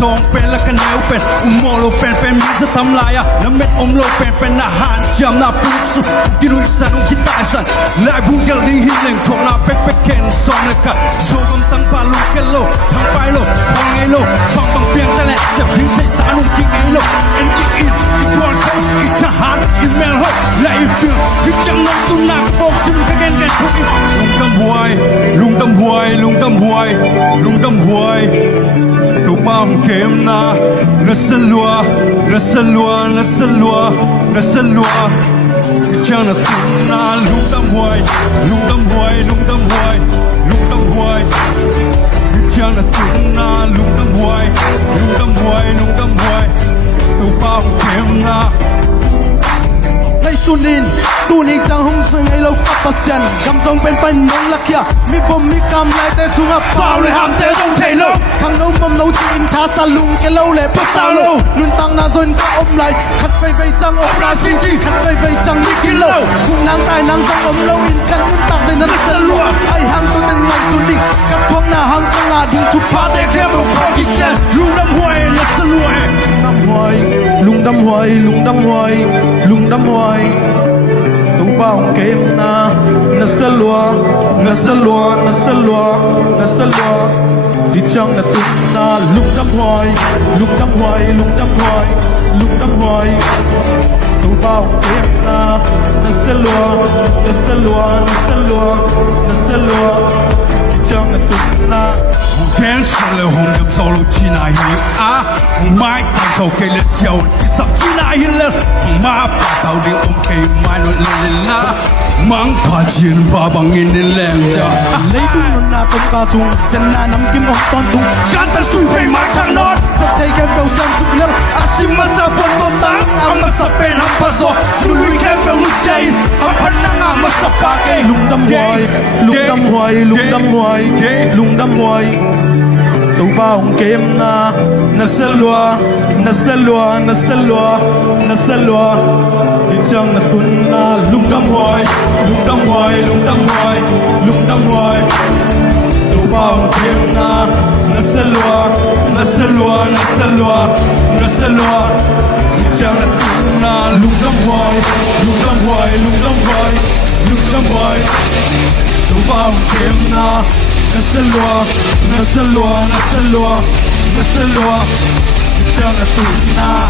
ซองเป็นและกันแนวเป็นอุโมงค์โลเป็นมีจะทำลายน้ำเม็ดอมโลเป็นอาหารจำหน้าปุ๊บสุดกินอุสันกินตายสันลายบุญเกลีหิเลงทองหน้าเป๊ะเข็นซองเลยกะโชว์กำตั้งปลาลูกเกโลทั้งไปโลพองไงโลฟังบังเปียงแต่แหละเสียบทิ้งใช้สานุ่งกินไงโลอินอีกวันเสาร์อีทหารอีเมลโฮและอีฟิลที่จังน้องตุ้นหนักบอกซิมกันกันทุกลุงดำหวยลุงดำหวยลุงดำหวยลุงดำหวยตัวบ้าเกมนะนัสลัวนัสลัวนัสลัวนัสลัวจังนะตุ้นนะลุงดำหวยลุงดำหวยลุงดำหวยลุงดำหวยจังนะตุ้นนะลุงดำหวยลุงดำหวยลุงดำหวยตัวบ้าเกมนะในสุนินตูนี้จังหงสงให้เรากับปัสยันกำทรงเป็นปัญญงลักยามีผมมีกำไรแต่สุงเปล่าเลยห้ามเจต้องใช้โลข้างโน้มมโนจีนชาสลุงแกเล่าเลยปัตตาโลนุ่นตังนาซนก็อมไหลขัดไปจังอบราชินจีขัดไปจังมิกิโลทุ่งนางใต้นางจังอมโลอินกันนุ่นตังในนั้นสลัวไอห้างตัวตึงในสุนิกับพวกหน้าห้างตลาดยิงชุบพาเด็กแค่บอกพ่อกินเจนลุงดำหวยนัสลัวลุงดำหวยลุงดำหวยลุงดำหวยตุ้งเป้าเกมนานัสลัวนัสลัวนัสลัวนัสลัวที่จังนะตุ้งนาลุงดำหวยลุงดำหวยลุงดำหวยลุงดำหวยตุ้งเป้าเกมนานัสลัวนัสลัวนัสลัวนัสลัวที่จังนะตุ้งนา天上了红的走路去哪里啊？红麦带走给了小一上去哪里了？红马把头的红给买了来啦，忙怕钱把帮人的两家。lấy tung nôn na tung ca tung dân na nắm kiếm ông toàn tung干的水配买长诺， sắp chạy kem đầu sang sụp lơ 阿西马萨不多当，阿马萨变阿巴索，路路开不路线，阿潘那阿马萨巴给。lùng đâm hoài lùng đâm hoài lùng đâm hoài lùng đâm hoài tụ bao kem na sơ lúa na sơ lúa na sơ lúa na sơ lúa đi chăng là tuấn na lùng đâm hoài lùng đâm hoài lùng đâm hoài lùng đâm hoài tụ bao kem na sơ lúa na sơ lúa na sơ lúa na sơ lúa đi chăng là tuấn na lùng đâm hoài lùng đâm hoài lùng đâm hoài lùng đâm hoài tụ bao kem na sơ lúa na sơ lúa na sơ lúa na sơ lúa đi chăng là tuấn na